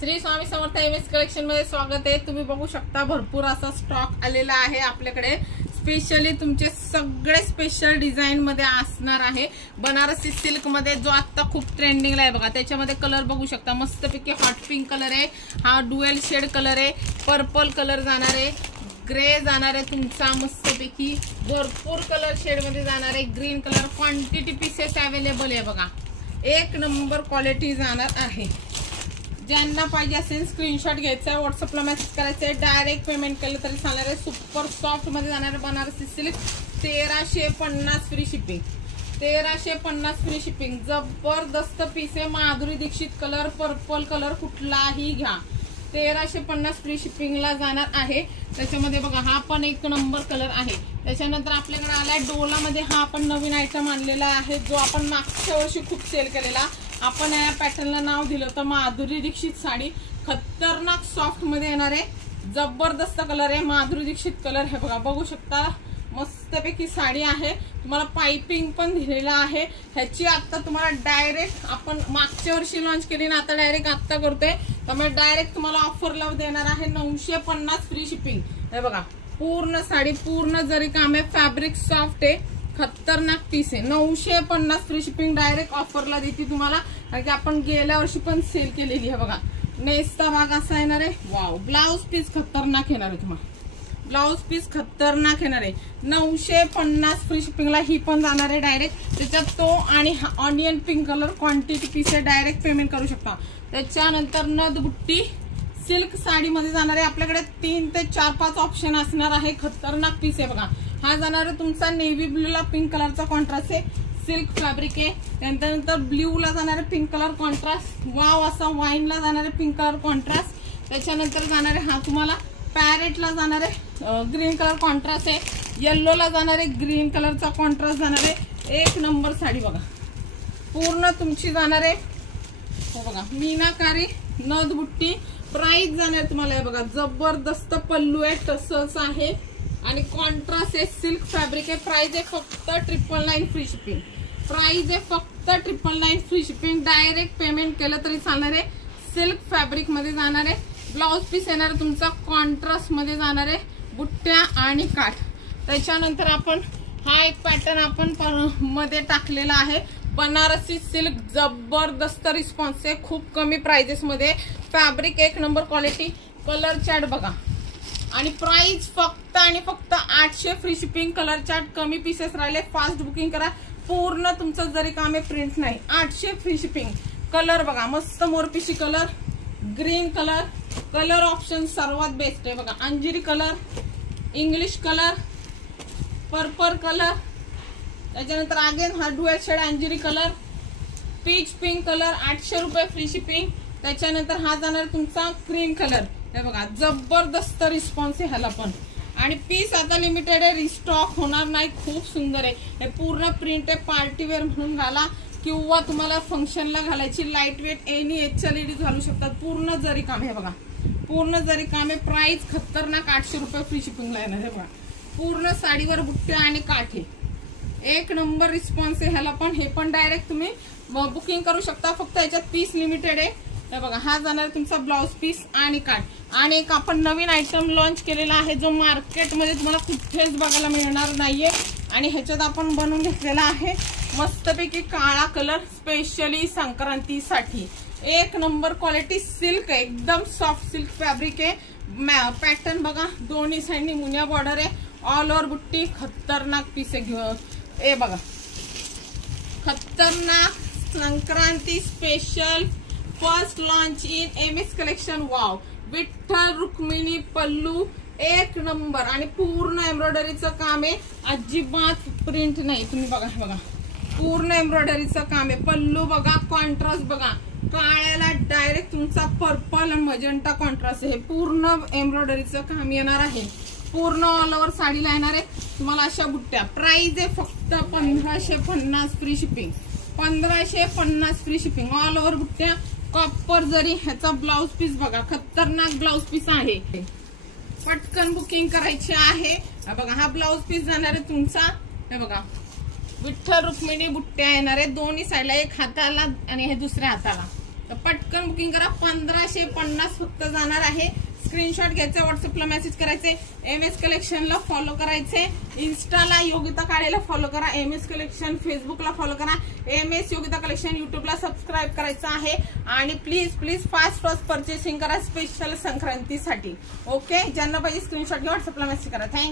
Shri Swami Samarth MS collection मध्ये स्वागत आहे। तुम्ही बघू शकता भरपूर असा स्टॉक आलेला आहे आपल्याकडे। स्पेशली तुमचे सगळे स्पेशल डिझाइन मध्ये असणार आहे। बनारसी सिल्क मध्ये जो आता खूप ट्रेंडिंगला आहे बघा, त्याच्यामध्ये कलर बघू शकता मस्तपैकी हॉट पिंक कलर आहे, हा डुएल शेड कलर आहे, पर्पल कलर जाणार आहे, ग्रे जाणार आहे तुमचा मस्तपैकी, भरपूर कलर शेड मध्ये जाणार आहे, green colour. Quantity pieces available आहे बघा, एक नंबर क्वालिटी जाणार आहे। ज्यांना पाहिजे असेल स्क्रीनशॉट घ्यायचा आहे, व्हॉट्सअपला मेसेज करायचा आहे, डायरेक्ट पेमेंट केलं तरी चालणार आहे। सुपर सॉफ्ट मध्ये जाणार आहे Banarasi silk, 1350 free shipping, 1350 free shipping. जबरदस्त पीस आहे, Madhuri Dixit colour, purple colour कुठलाही घ्या, 1350 फ्री शिपिंगला जाणार आहे। त्याच्यामध्ये बघा हा पण एक नंबर कलर आहे। त्याच्यानंतर आपल्याकडे आलाय डोला मध्ये, हा पण नवीन आयटम आणलेला आहे जो आपण मागच्या वर्षी खूप सेल केलेला। आपण या पॅटर्नला नाव दिलं तर माधुरी दीक्षित साडी, खतरनाक सॉफ्ट मध्ये येणार आहे, जबरदस्त कलर आहे, माधुरी दीक्षित कलर हे बघा, बघू शकता मस्तपैकी साडी आहे। तुम्हाला पाइपिंग पण दिलेला आहे। ह्याची आता तुम्हाला डायरेक्ट आपण मागच्या वर्षी लॉन्च केली ना, आता डायरेक्ट आता करतोय, त्यामुळे डायरेक्ट तुम्हाला ऑफरला देणार आहे 950 फ्री शिपिंग। हे बघा पूर्ण साडी पूर्ण जरी काम आहे, फॅब्रिक सॉफ्ट आहे, खतरनाक पीस आहे, 950 फ्री शिपिंग डायरेक्ट ऑफरला देते तुम्हाला, कारण की आपण गेल्या वर्षी पण सेल केलेली आहे बघा। नेसचा भाग असा येणार आहे, वाव। ब्लाउज पीस खतरनाक येणार आहे तुम्हाला, ब्लाउज पीस खतरनाक येणार आहे, 950 फ्री शिपिंगला ही पण जाणार आहे डायरेक्ट। त्याच्यात तो आणि onion pink colour quantity piece आहे, डायरेक्ट पेमेंट करू शकता। त्याच्यानंतर नथ बुट्टी सिल्क साडी मध्ये जाणार आहे, आपल्याकडे 3 ते 4-5 ऑप्शन असणार आहे, खतरनाक पीस आहे बघा। हा जाणार आहे तुमचा नेव्ही ब्लू ला पिंक कलरचा कॉन्ट्रास्ट आहे, सिल्क फॅब्रिक आहे। त्यानंतर ब्ल्यू ला जाणार आहे पिंक कलर कॉन्ट्रास्ट, वाव असा वाईन ला जाणार आहे पिंक कलर कॉन्ट्रास्ट। त्याच्यानंतर जाणार आहे हा तुम्हाला पॅरेट ला जाणार आहे ग्रीन कलर कॉन्ट्रास्ट आहे, येल्लो ला जाणार आहे ग्रीन कलरचा कॉन्ट्रास्ट जाणार आहे। एक नंबर साडी बघा, पूर्ण तुमची जाणार आहे हो बघा, मीनाकारी नथ बुट्टी। प्राइस जाणार तुम्हाला हे बघा, जबरदस्त पल्लू आहे, टसल्स आहे आणि कॉन्ट्रास्ट आहे, सिल्क फॅब्रिक आहे। प्राइस आहे फक्त 999 फ्री शिपिंग, प्राइस आहे फक्त 999 फ्री शिपिंग। डायरेक्ट पेमेंट केलं तरी चालणार आहे, सिल्क फॅब्रिक मध्ये जाणार आहे। ब्लाउज पीस येणार तुमचा कॉन्ट्रास्ट मध्ये जाणार आहे, बुट्ट्या आणि काठ। त्याच्यानंतर आपण हा एक पॅटर्न आपण मध्ये टाकलेला आहे, बनारसी सिल्क, जबरदस्त रिस्पॉन्स आहे, खूप कमी प्राइजेस मध्ये, फॅब्रिक एक नंबर क्वालिटी, कलर चार्ट बघा आणि प्राइस फक्त आणि फक्त 800 फ्री शिपिंग। कलर चार्ट कमी पीसेस राहिले, फास्ट बुकिंग करा, पूर्ण तुमचं जरी काम आहे प्रिंट नाही, 800 फ्री शिपिंग। कलर बघा मस्त मोरपिशी colour, green colour, colour option सर्वात बेस्ट आहे बघा, अंजिरी colour, English colour, purple colour, त्याच्यानंतर अगेन हा डुएल शेड अंजिरी कलर, पीच पिंक कलर, 800 रुपये फ्री शिपिंग। त्याच्यानंतर हा जाणार तुमचा क्रीम कलर, हे बघा जबरदस्त रिस्पॉन्स आहे ह्याला पण, आणि पीस आता लिमिटेड आहे, रिस्टॉक होणार नाही, खूप सुंदर आहे। हे पूर्ण प्रिंट आहे, पार्टीवेअर म्हणून घाला किंवा तुम्हाला फंक्शनला घालायची, लाईट वेट एनी HLED घालू शकतात। पूर्ण जरी काम आहे बघा, पूर्ण जरी काम आहे, प्राइस खतरनाक 800 रुपये फ्री शिपिंगला येणार आहे बघा। पूर्ण साडीवर बुट्ट्या आणि काठ आहे, एक नंबर रिस्पॉन्स आहे ह्याला पण। हे पण डायरेक्ट तुम्ही बुकिंग करू शकता, फक्त याच्यात पीस लिमिटेड आहे। हे बघा हा जाणार तुमचा ब्लाउज पीस आणि काठ। आणि एक आपण नवीन आयटम लॉन्च केलेला आहे जो मार्केटमध्ये तुम्हाला कुठेच बघायला मिळणार नाहीये, आणि ह्याच्यात आपण बनवून घेतलेला आहे मस्तपैकी काळा कलर, स्पेशली संक्रांतीसाठी, एक नंबर क्वालिटी सिल्क आहे, एकदम सॉफ्ट सिल्क फॅब्रिक आहे। पॅटर्न बघा, दोन्ही साइडनी मुनिया बॉर्डर आहे, ऑल ओव्हर बुट्टी, खतरनाक पीस आहे बघा, खतरनाक Sankranti special first launch in MS collection. Wow, Vitthal Rukmini pallu एक नंबर, आणि पूर्ण एम्ब्रॉयडरीचं काम आहे, अजिबात प्रिंट नाही। तुम्ही बघा हे बघा, पूर्ण एम्ब्रॉयडरीचं काम आहे। पल्लू बघा, कॉन्ट्रास्ट बघा, काळ्याला डायरेक्ट तुमचा पर्पल आणि मजेंटा कॉन्ट्रास्ट आहे, पूर्ण एम्ब्रॉयडरीचं काम येणार आहे, पूर्ण ऑल ओव्हर साडीला येणार आहे तुम्हाला अशा बुट्ट्या। प्राइस आहे फक्त 1550 free shipping, 1550 free shipping, all over बुट्ट्या, कॉपर जरी। ह्याचा ब्लाउज पीस बघा, खतरनाक ब्लाउज पीस आहे, पटकन बुकिंग करायची आहे बघा। हा ब्लाउज पीस जाणार आहे तुमचा, हे बघा विठ्ठल रुक्मिणी बुट्ट्या येणार आहे दोन्ही साईडला, एक हाताला आणि हे दुसऱ्या हाताला, तर पटकन बुकिंग करा. 1550 फक्त जाणार आहे. स्क्रीनशॉट घ्यायचा, व्हॉट्सअपला मेसेज करायचे, MS कलेक्शनला फॉलो करायचे, इन्स्टाला योगिता काळेला फॉलो करा, MS कलेक्शन फेसबुकला फॉलो करा, MS योगिता कलेक्शन युट्यूबला सबस्क्राईब करायचं आहे. आणि प्लीज फास्ट परचेसिंग करा स्पेशल संक्रांतीसाठी. ओके, ज्यांना पाहिजे स्क्रीनशॉट घ्या, व्हॉट्सअपला मेसेज करा. थँक्यू.